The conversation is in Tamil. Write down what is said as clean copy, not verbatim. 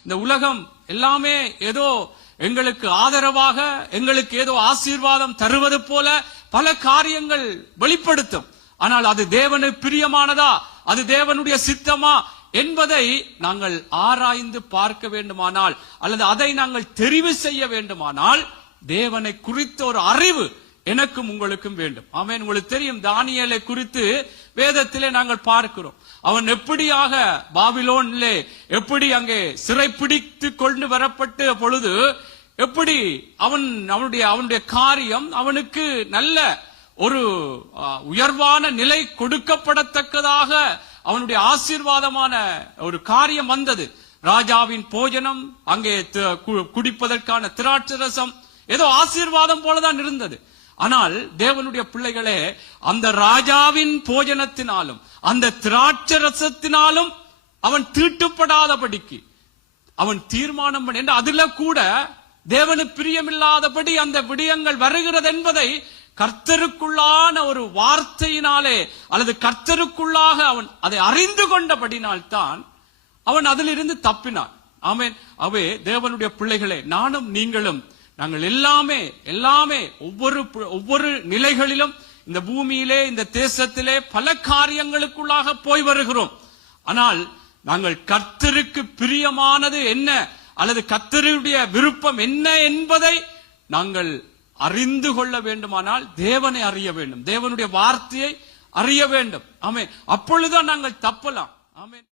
இந்த உலகம் எல்லாமே ஏதோ எங்களுக்கு ஆதரவாக, எங்களுக்கு ஏதோ ஆசீர்வாதம் தருவது போல பல காரியங்கள் வெளிப்படுத்தும். ஆனால் அது தேவனுக்கு பிரியமானதா, அது தேவனுடைய சித்தமா என்பதை நாங்கள் ஆராய்ந்து பார்க்க வேண்டுமானால், அல்லது அதை நாங்கள் தெரிவு செய்ய வேண்டுமானால், தேவனை குறித்த ஒரு அறிவு எனக்கும் உங்களுக்கும் வேண்டும். ஆமென். உங்களுக்கு தெரியும், தானியேலை குறித்து வேதத்திலே நாங்கள் பார்க்கிறோம். அவன் எப்படியாக பாபிலோனிலே எப்படி அங்கே சிறைப்பிடித்து கொண்டு வரப்பட்ட பொழுது எப்படி அவனுடைய காரியம் அவனுக்கு நல்ல ஒரு உயர்வான நிலை கொடுக்கப்படத்தக்கதாக அவனுடைய ஆசீர்வாதமான ஒரு காரியம் வந்தது. ராஜாவின் போஜனம், அங்கே குடிப்பதற்கான திராட்சரசம் ஏதோ ஆசீர்வாதம் போலதான் இருந்தது. ஆனால் தேவனுடைய பிள்ளைகளே, அந்த ராஜாவின் போஜனத்தினாலும் அந்த திராட்சரசத்தினாலும் அவன் தீட்டுப்படாதபடிக்கு அவன் தீர்மானம் பண்ண, அதுல கூட தேவனுக்கு பிரியமில்லாதபடி அந்த விடயங்கள் வருகிறது என்பதை கர்த்தருக்குள்ளான ஒரு வார்த்தையினாலே அல்லது கர்த்தருக்குள்ளாக அவன் அதை அறிந்து கொண்டபடினால்தான் அவன் அதிலிருந்து தப்பினான். ஆமென். அவே தேவனுடைய பிள்ளைகளே, நானும் நீங்களும் நாங்கள் எல்லாமே ஒவ்வொரு நிலைகளிலும் இந்த பூமியிலே, இந்த தேசத்திலே பல காரியங்களுக்குள்ளாக போய் வருகிறோம். ஆனால் நாங்கள் கர்த்தருக்கு பிரியமானது என்ன அல்லது கர்த்தருடைய விருப்பம் என்ன என்பதை நாங்கள் அறிந்து கொள்ள வேண்டுமானால் தேவனை அறிய வேண்டும், தேவனுடைய வார்த்தையை அறிய வேண்டும். ஆமென். அப்பொழுதுதான் நாங்கள் தப்பலாம். ஆமென்.